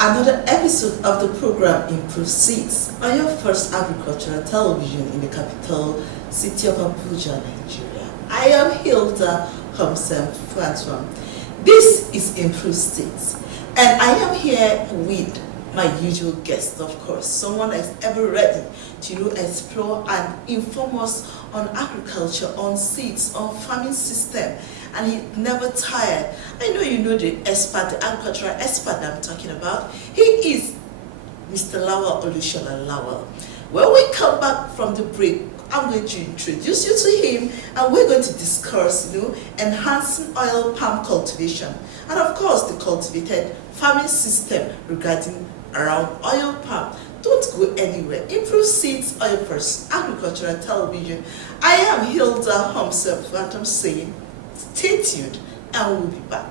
another episode of the program Improve Seeds on your first agricultural television in the capital city of Abuja, Nigeria. I am Hilda Homsem Francois. This is Improve Seeds, and I am here with my usual guest, of course, someone that is ever ready to explore and inform us on agriculture, on seeds, on farming system, and he never tired. I know you know the expert, the agricultural expert that I'm talking about. He is Mr. Lawal Olushola Lawal. When we come back from the break, I'm going to introduce you to him, and we're going to discuss, enhancing oil palm cultivation, and of course the cultivated farming system regarding around oil palm. Don't go anywhere. Improve Seeds on your first agricultural television. I am Hilda Homsem, what I'm saying. Stay tuned, and we'll be back.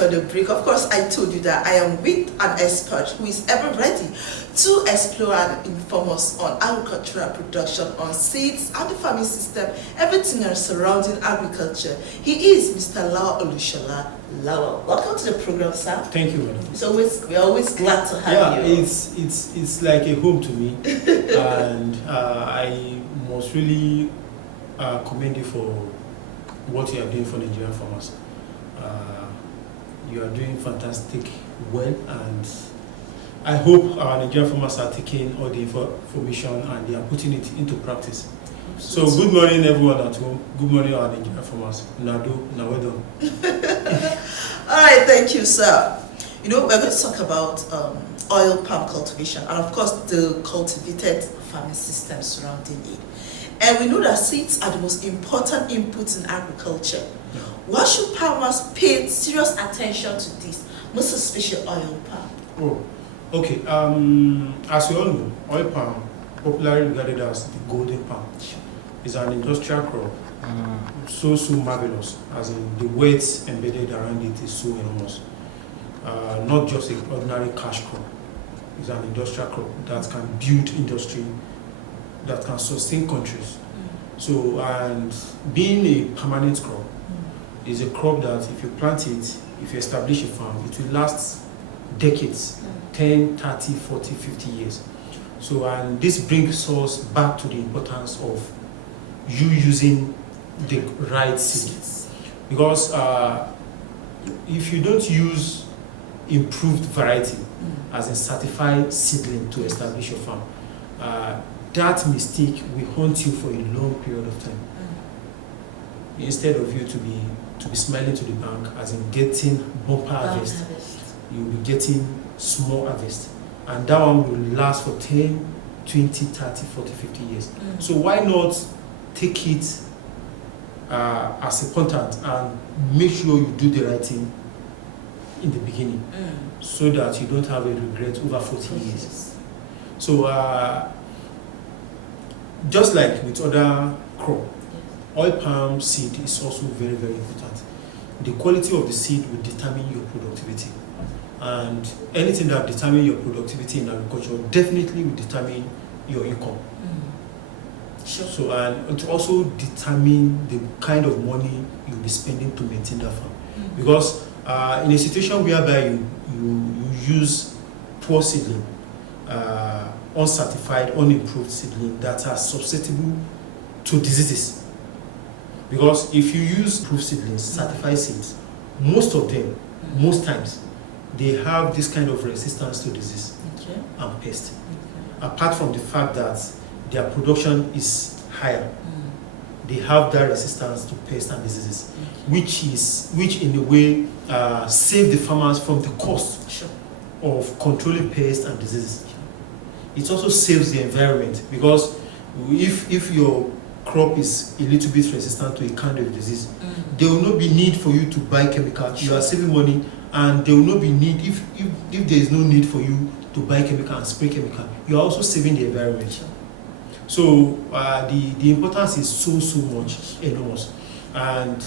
On the break, of course, I told you that I am with an expert who is ever ready to explore and inform us on agricultural production, on seeds and the farming system, everything else surrounding agriculture. He is Mr. Lawal Olushola Lawal. Welcome to the program, sir. Thank you, madam. We're always glad to have you. Yeah, it's like a home to me, and I must really commend you for what you are doing for Nigerian farmers. You are doing fantastic well, and I hope our Nigerian farmers are taking all the information and they are putting it into practice. So good morning everyone at home. Good morning our Nigerian farmers. Nado, now well done. All right, thank you, sir. We're going to talk about oil palm cultivation and of course the cultivated farming system surrounding it. And we know that seeds are the most important inputs in agriculture. Yeah. Why should farmers pay serious attention to this, most especially oil palm? Oh, okay. As we all know, oil palm, popularly regarded as the golden palm, is an industrial crop. So marvelous, as in the weight embedded around it is so enormous. Not just an ordinary cash crop. It's an industrial crop that can build industry, that can sustain countries. So, and being a permanent crop is a crop that if you plant it, if you establish a farm, it will last decades, 10, 30, 40, 50 years. So, and this brings us back to the importance of you using the right seeds. Because if you don't use improved variety, as a certified seedling to establish your farm, that mistake will haunt you for a long period of time. Instead of you to be smiling to the bank, as in getting bumper harvest, you'll be getting small harvest. And that one will last for 10, 20, 30, 40, 50 years. So why not take it as a content and make sure you do the right thing in the beginning, so that you don't have a regret over 40 years. So just like with other crop, oil palm seed is also very, very important. The quality of the seed will determine your productivity. And anything that determines your productivity in agriculture definitely will determine your income. Sure. So, and to also determine the kind of money you'll be spending to maintain that farm. Because in a situation whereby you use poor seedling, uncertified, unimproved seedling that are susceptible to diseases. Because if you use improved seedlings, certified seeds, most of them, most times, they have this kind of resistance to disease and pest. Apart from the fact that their production is higher, they have that resistance to pest and diseases, which in a way save the farmers from the cost of controlling pests and diseases. It also saves the environment, because if your crop is a little bit resistant to a kind of disease, there will not be need for you to buy chemicals. You are saving money and there will not be need if there is no need for you to buy chemical and spray chemical. You are also saving the environment. Sure. So the importance is so much enormous, and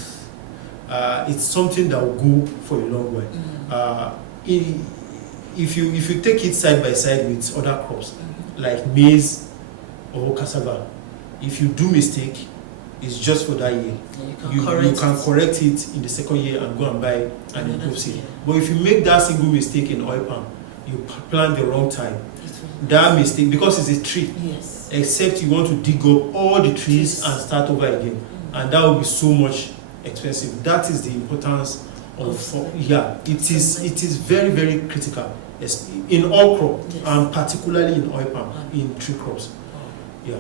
it's something that will go for a long while. If you take it side by side with other crops like maize or cassava, if you do mistake, it's just for that year. You can correct it in the second year and go and buy an improved seed. But if you make that single mistake in oil palm, you plant the wrong time. That mistake, because it's a tree, yes, except you want to dig up all the trees and start over again, and that will be so much expensive. That is the importance of it is very critical in all crops, yes, and particularly in oil palm, in tree crops. Yeah.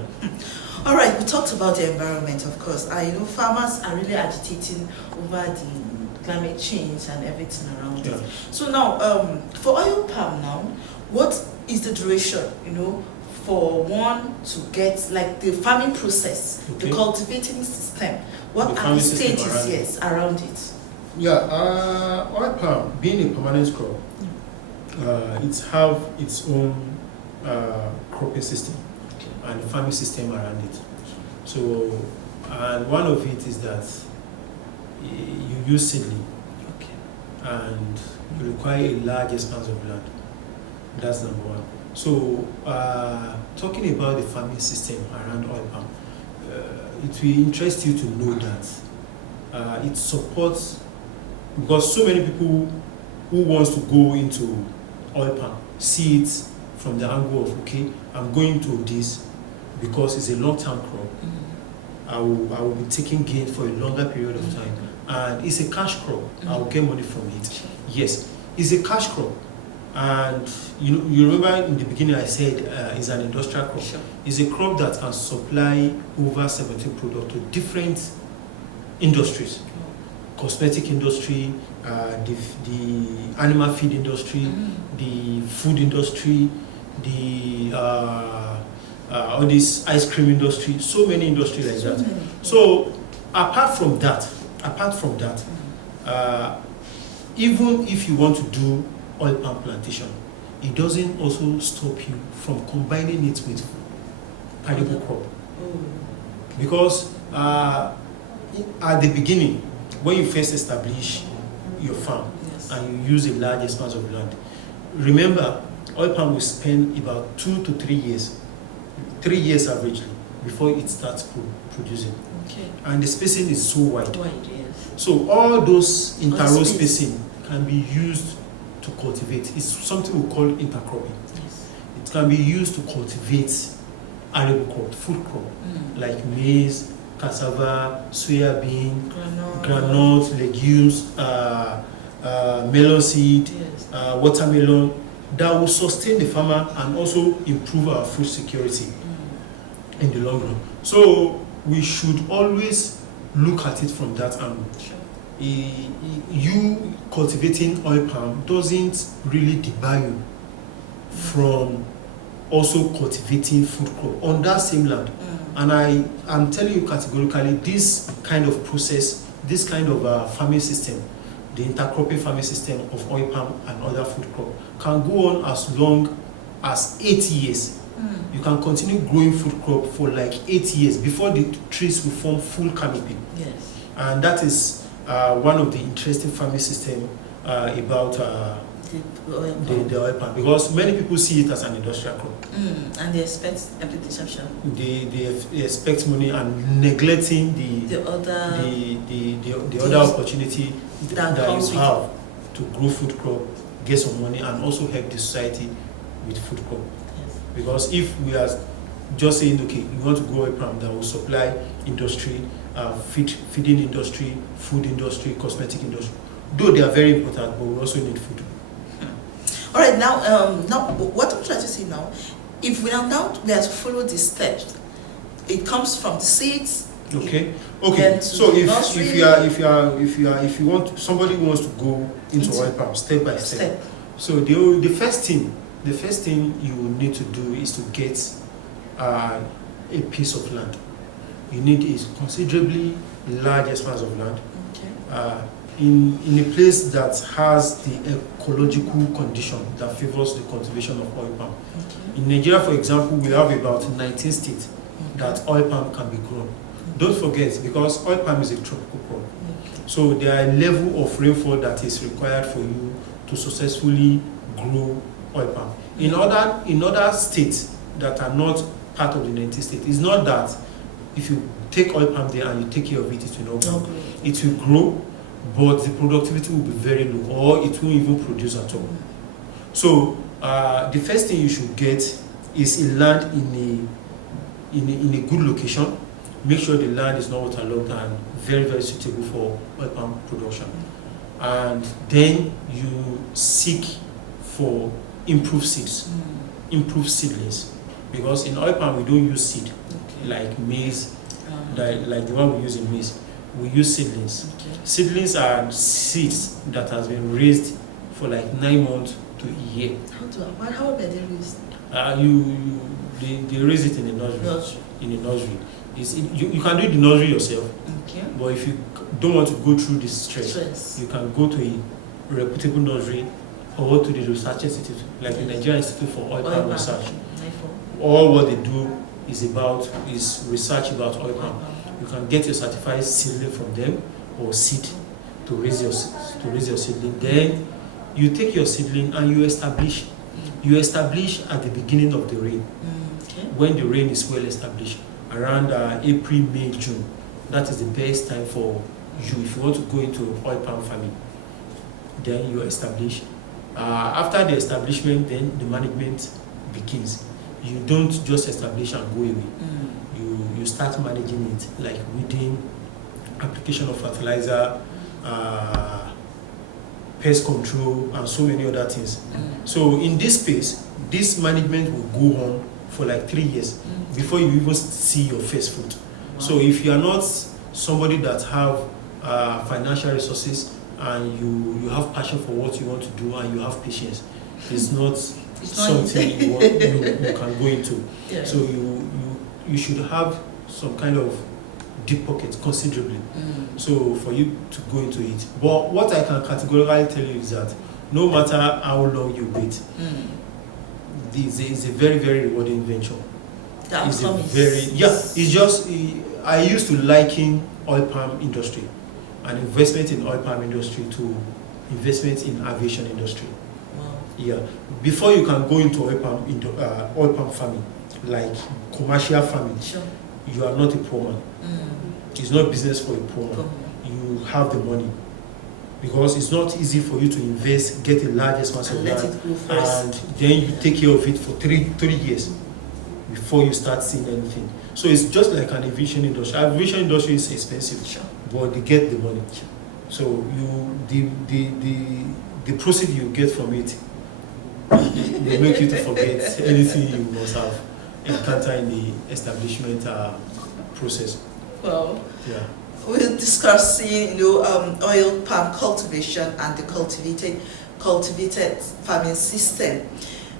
All right, we talked about the environment, of course. I know farmers are really agitating over the climate change and everything around it. So now, for oil palm now, what is the duration, for one to get, like, the farming process, the cultivating system? What are the stages around it? Yeah, oil palm, being a permanent crop, it have its own cropping system and the farming system around it. So, and one of it is that you use seedling, and you require a large expanse of land. That's number one. So, talking about the farming system around oil palm, it will interest you to know that it supports, because so many people who wants to go into oil palm see it from the angle of, okay, I'm going to this because it's a long-term crop. I will be taking gain for a longer period of time, and it's a cash crop. I will get money from it. Yes, it's a cash crop, and you remember in the beginning I said it's an industrial crop. It's a crop that can supply over 17 products to different industries: cosmetic industry, the animal feed industry, the food industry, the all this ice cream industry, so many industries like that. So apart from that, even if you want to do oil palm plantation, it doesn't also stop you from combining it with arable crop. Because at the beginning, when you first establish your farm, and you use a large expanse of land, remember, oil palm will spend about 2 to 3 years, 3 years averagely, before it starts producing. And the spacing is so wide. So all those interrow spacing can be used to cultivate. It's something we call intercropping. It can be used to cultivate arable crop, food crop, like maize, cassava, soya bean, granite, legumes, melon seed, watermelon, that will sustain the farmer and also improve our food security in the long run. So we should always look at it from that angle. You cultivating oil palm doesn't really debar you from also cultivating food crop on that same land. And I'm telling you categorically, this kind of process, this kind of farming system, the intercropping farming system of oil palm and other food crop, can go on as long as 8 years. You can continue growing food crop for like 8 years before the trees will form full canopy. And that is one of the interesting farming system about the oil palm, because many people see it as an industrial crop. And they expect everything exception. They expect money and neglecting the other opportunity that you have to grow food crop, get some money, and also help the society with food crop. Because if we are just saying, okay, we want to grow oil palm that will supply industry, feeding industry, food industry, cosmetic industry, though they are very important, but we also need food. All right, now what I'm trying to say now, if we have to follow these steps, it comes from the seeds. Okay. So if you want, somebody wants to go into oil palm step by step. So the first thing you will need to do is to get a piece of land. You need a considerably large expanse of land. in a place that has the ecological condition that favors the cultivation of oil palm. Okay. In Nigeria, for example, we have about 19 states that oil palm can be grown. Don't forget, because oil palm is a tropical crop, so there are a level of rainfall that is required for you to successfully grow oil palm. In other states that are not part of the 19 states, it's not that if you take oil palm there and you take care of it, it will not grow. It will grow, but the productivity will be very low, or it won't even produce at all. So the first thing you should get is a land in a good location. Make sure the land is not waterlogged and very, very suitable for oil palm production. And then you seek for improved seeds, improved seedlings. Because in oil palm we don't use seed like maize, like the one we use in maize. We use seedlings. Seedlings are seeds that has been raised for like 9 months to a year. How are they raised? They raise it in a nursery. In a nursery. You can do the nursery yourself. Okay. But if you don't want to go through this stress, you can go to a reputable nursery or to the research institute, like the Nigerian Institute for Oil Palm Research. All what they do is research about oil palm. You can get your certified seedling from them or seed to raise your seedling. Then you take your seedling and you establish. You establish at the beginning of the rain. When the rain is well established, around April, May, June. That is the best time for you if you want to go into oil palm farming. Then you establish. After the establishment, then the management begins. You don't just establish and go away. You start managing it, like weeding, application of fertilizer, pest control, and so many other things. So in this space, this management will go on for like 3 years before you even see your first fruit. So if you are not somebody that have financial resources and you have passion for what you want to do and you have patience, it's not something you can go into. Yeah. So you should have some kind of deep pocket considerably. So for you to go into it. But what I can categorically tell you is that no matter how long you wait, it's a very, very rewarding venture. I used to liken oil palm industry and investment in oil palm industry to investment in aviation industry. Wow. Yeah. Before you can go into oil palm farming, like commercial farming, you are not a poor man. It's not business for a poor man. You have the money. Because it's not easy for you to invest, get a largest mass of land, and then you take care of it for three years before you start seeing anything. So it's just like an aviation industry. Aviation industry is expensive, but they get the money. So the proceed you get from it will make you to forget anything you must have encountered in the establishment process. Well, yeah. We're discussing, oil palm cultivation and the cultivated farming system.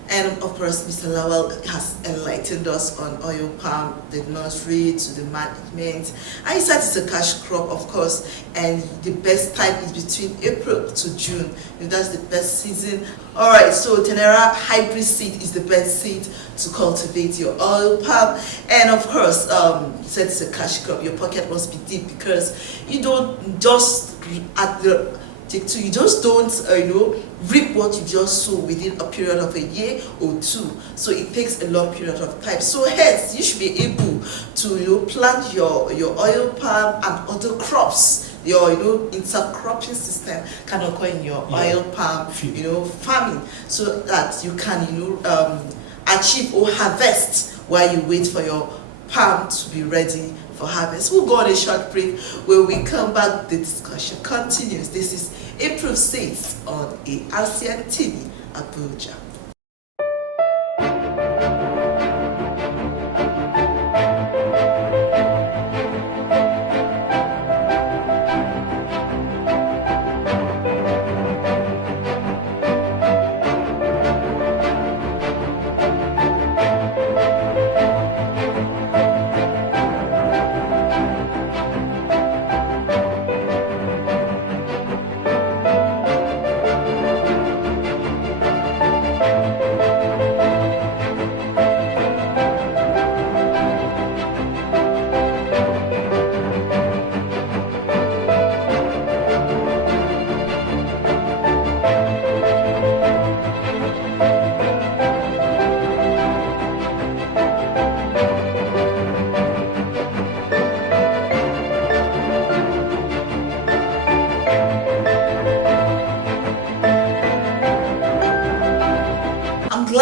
And of course, Mr. Lawal has enlightened us on oil palm, the nursery to the management. And he said it's a cash crop, of course, and the best time is between April to June. That's the best season. All right, so Tenera hybrid seed is the best seed to cultivate your oil palm. And of course, he said it's a cash crop. Your pocket must be deep because you don't just you just don't reap what you just sow within a period of a year or two. So it takes a long period of time. So hence you should be able to plant your oil palm and other crops. Your intercropping system can occur in your oil palm farming, so that you can achieve or harvest while you wait for your palm to be ready for harvest. We'll go on a short break. When we come back, the discussion continues. This is April 6th on ASEAN TV, Abuja.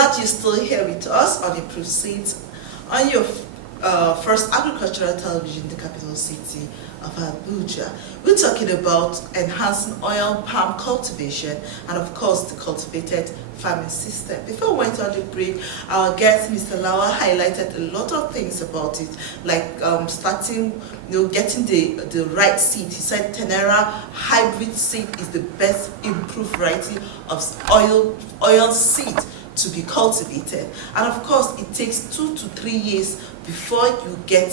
glad you're still here with us on Improved Seeds on your first agricultural television in the capital city of Abuja. We're talking about enhancing oil palm cultivation and of course the cultivated farming system. Before we went on the break, our guest Mr. Lawa highlighted a lot of things about it, like starting, getting the right seed. He said Tenera hybrid seed is the best improved variety of oil seed to be cultivated, and of course it takes 2 to 3 years before you get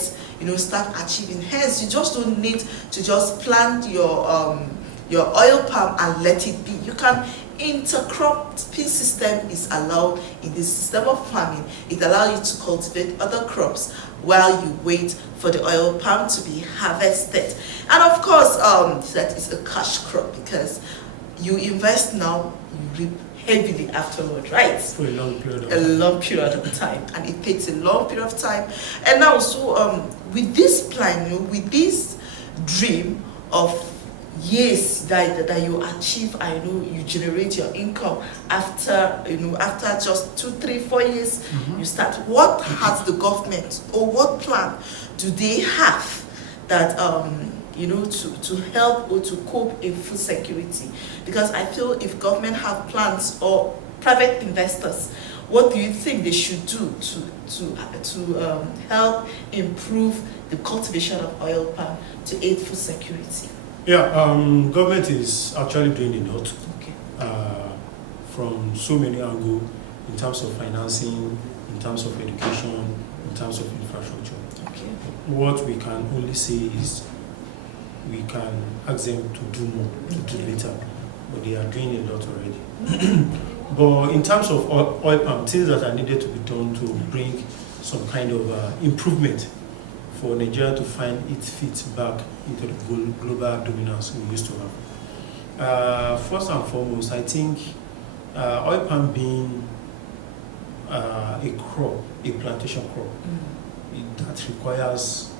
start achieving. Hence, you just don't need to just plant your oil palm and let it be. You can intercropping system is allowed in the system of farming. It allows you to cultivate other crops while you wait for the oil palm to be harvested. And of course, that is a cash crop because you invest now, you reap heavily afterward, right? For a long period of time. A long period of time, and it takes a long period of time. And now, so with this plan, with this dream of years that you achieve, I know you generate your income after after just 2, 3, 4 years, you start. What has the government or what plan do they have that to help or to cope in food security? Because I feel if government have plans or private investors, what do you think they should do to help improve the cultivation of oil palm to aid food security? Yeah, government is actually doing a lot. Okay. From so many angles, in terms of financing, in terms of education, in terms of infrastructure. Okay. What we can only say is we can ask them to do more, to do better, but they are doing a lot already. But in terms of oil palm, things that are needed to be done to bring some kind of improvement for Nigeria to find its feet back into the global dominance we used to have. First and foremost, I think oil palm being a crop, a plantation crop, that requires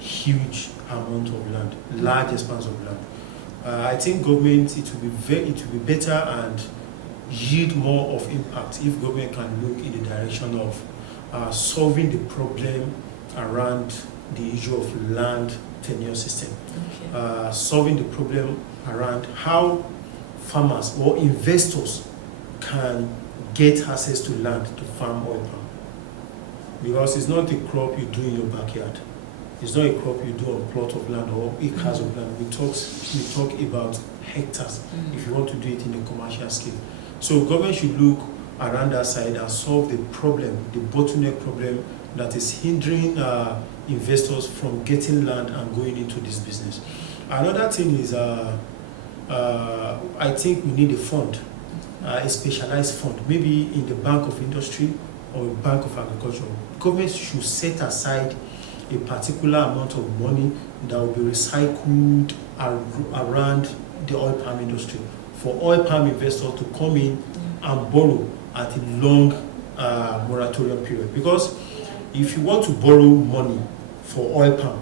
huge amount of land, large expanse of land. I think government, it will be better and yield more of impact if government can look in the direction of solving the problem around the issue of land tenure system, solving the problem around how farmers or investors can get access to land to farm oil palm. Because it's not a crop you do in your backyard. It's not a crop you do on a plot of land or acres of land. We talk about hectares if you want to do it in a commercial scale. So government should look around that side and solve the problem, the bottleneck problem that is hindering investors from getting land and going into this business. Another thing is I think we need a fund, a specialized fund, maybe in the Bank of Industry or Bank of Agriculture. Government should set aside a particular amount of money that will be recycled around the oil palm industry for oil palm investors to come in and borrow at a long moratorium period. Because if you want to borrow money for oil palm,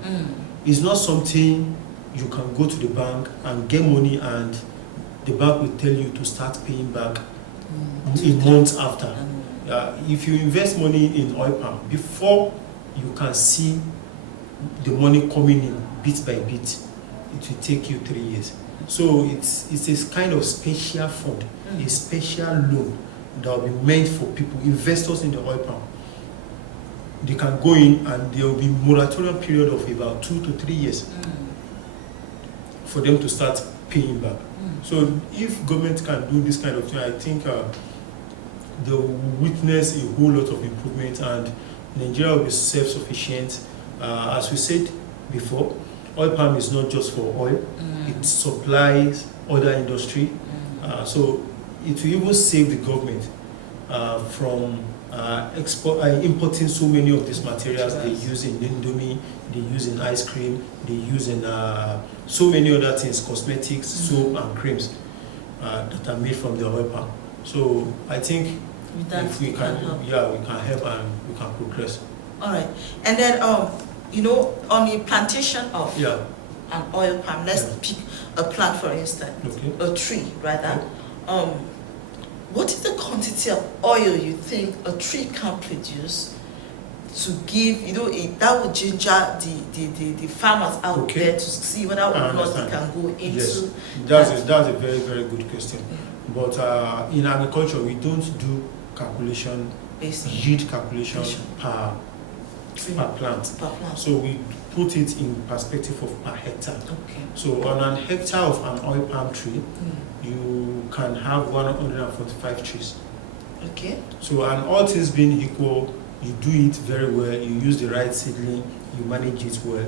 it's not something you can go to the bank and get money and the bank will tell you to start paying back in months after. If you invest money in oil palm, before you can see the money coming in bit by bit, it will take you 3 years. So it's a kind of special fund, a special loan that will be meant for people, investors in the oil palm. They can go in and there will be moratorium period of about 2 to 3 years for them to start paying back. So if government can do this kind of thing, I think they will witness a whole lot of improvement and Nigeria will be self-sufficient. As we said before, oil palm is not just for oil, it supplies other industry. So it will even save the government from importing so many of these materials they use in Indomie, they use in ice cream, they use in so many other things, cosmetics, soap and creams that are made from the oil palm. So I think if we can help. We can help and we can progress. All right. And then on the plantation of an oil palm, let's pick a plant for instance, a tree rather. what is the quantity of oil you think a tree can produce to give, that would ginger the farmers out there to see whether or not they can go into. Yes, that's a very, very good question. But in agriculture, we don't do calculation, yield calculation per plant. So we put it in perspective of per hectare. Okay. So on an hectare of an oil palm tree, you can have 145 trees. Okay. So, and all things being equal, you do it very well, you use the right seedling, you manage it well,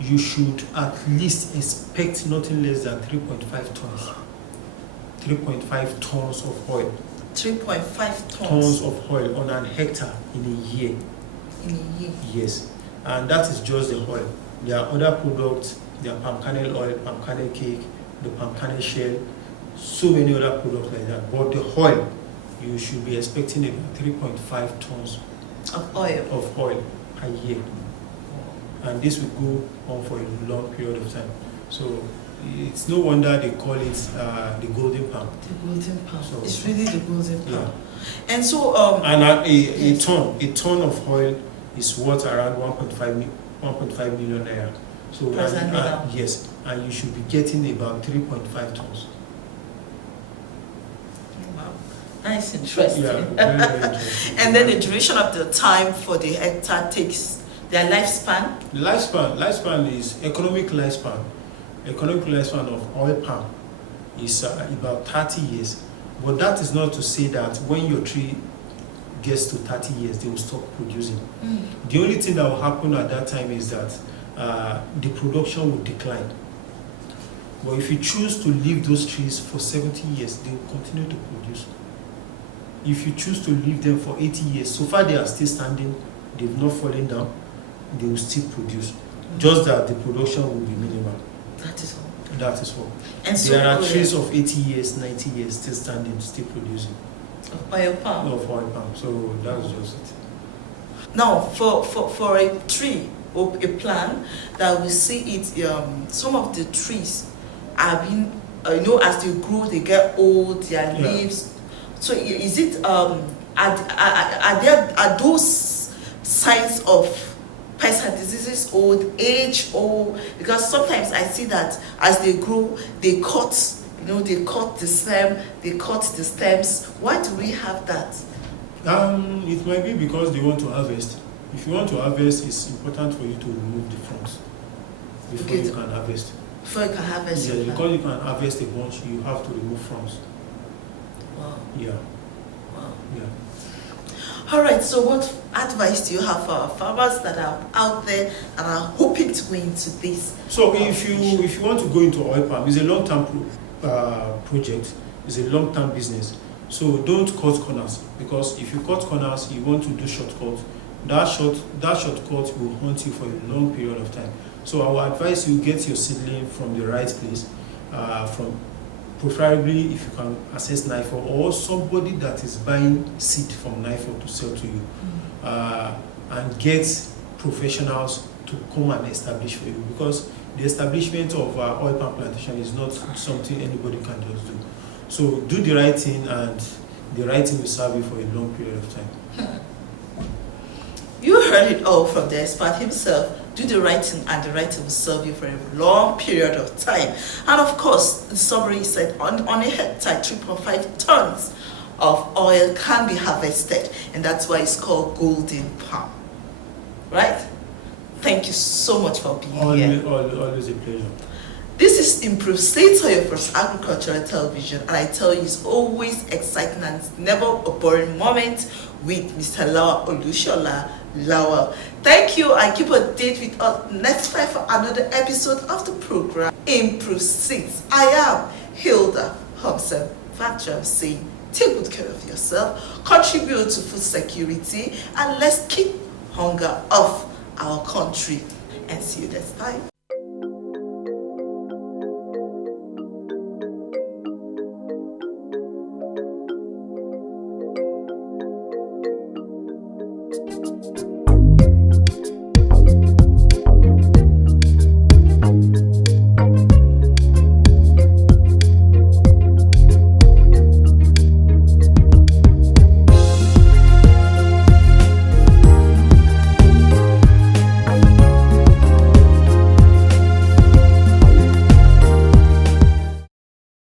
you should at least expect nothing less than 3.5 tons. 3.5 tons of oil. 3.5 tons of oil on an hectare in a year. In a year? Yes. And that is just the oil. There are other products, there are palm kernel oil, palm kernel cake, the palm kernel shell, so many other products like that. But the oil, you should be expecting about 3.5 tons of oil a year. And this will go on for a long period of time. So it's no wonder they call it the golden palm. The golden palm. So, it's really the golden palm. Yeah. And so and a ton of oil is worth around 1.5 million naira. So yes, and you should be getting about 3.5 tons. Wow, that's interesting. Yeah, very, very interesting. And then the duration of the time for the hectare takes their lifespan. The lifespan is economic lifespan. Economic lifespan of oil palm is about 30 years. But that is not to say that when your tree gets to 30 years, they will stop producing. The only thing that will happen at that time is that the production will decline. But if you choose to leave those trees for 70 years, they will continue to produce. If you choose to leave them for 80 years, so far they are still standing, they've not fallen down, they will still produce. Just that the production will be minimal. That is all. That is all. And so there are trees of 80 years, 90 years still standing, still producing. Of oil palm? Of oil palm. So that's just it. Now, for a tree or a plant that we see it, some of the trees are being, as they grow, they get old, their leaves. So is it, are those signs of pests and diseases, old age, or because sometimes I see that as they grow, they cut, they cut the stem, they cut the stems. Why do we have that? It might be because they want to harvest. If you want to harvest, it's important for you to remove the fronds before you can harvest. Before you can harvest? Yes, because you can harvest a bunch, you have to remove fronds. Wow. Yeah. Wow. Yeah. All right, so what advice do you have for our farmers that are out there and are hoping to go into this? So if you want to go into oil palm, it's a long-term project, it's a long-term business. So don't cut corners, because if you cut corners, you want to do shortcuts. That shortcut will haunt you for a long period of time. So I will advise you get your seedling from the right place, preferably if you can access NIFO or somebody that is buying seed from NIFO to sell to you, and get professionals to come and establish for you, because the establishment of oil palm plantation is not something anybody can just do. So do the right thing, and the right thing will serve you for a long period of time. You heard it all from the expert himself. Do the right thing, and the right thing will serve you for a long period of time. And of course, the summary said on a hectare, 3.5 tons of oil can be harvested, and that's why it's called golden palm. Right? Thank you so much for being here. Always a pleasure. This is Improved States, your first agricultural television, and I tell you, it's always exciting and it's never a boring moment with Mr. Lawal Olushola Lawal. Thank you, and keep a date with us next time for another episode of the program Improved States. I am Hilda Hobson Fatra saying, take good care of yourself, contribute to food security, and let's keep hunger off our country. And see you next time.